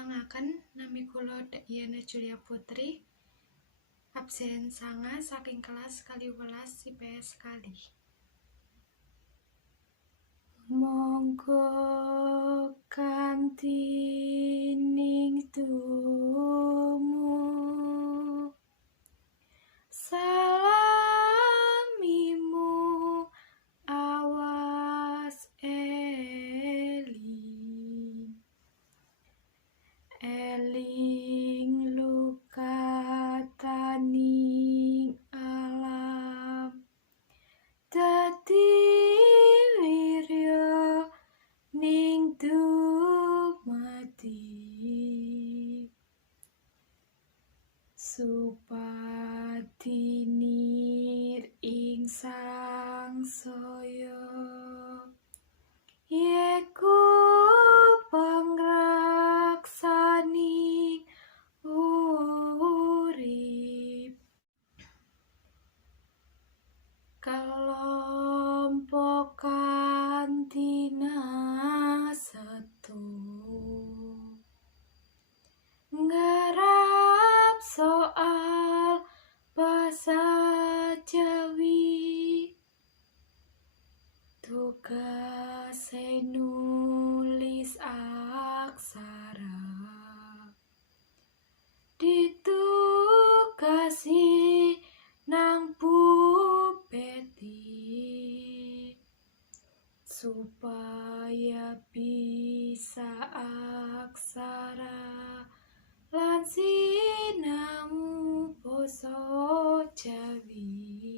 Nepangaken nami kula Yana Julia Putri, absen sanga saking kelas 12 IPS kalih. Monggo kanthi ning tumu salamimu awas eling luka taning alam dadi wirya ning dumati supati nir ing sangsaya yeku pangraksani urip kelompokan tina setu nggarap soal bahasa Jawi tugas nulis aksara ditugasi nang pupeti supaya bisa aksara lan sinau basa Jawi.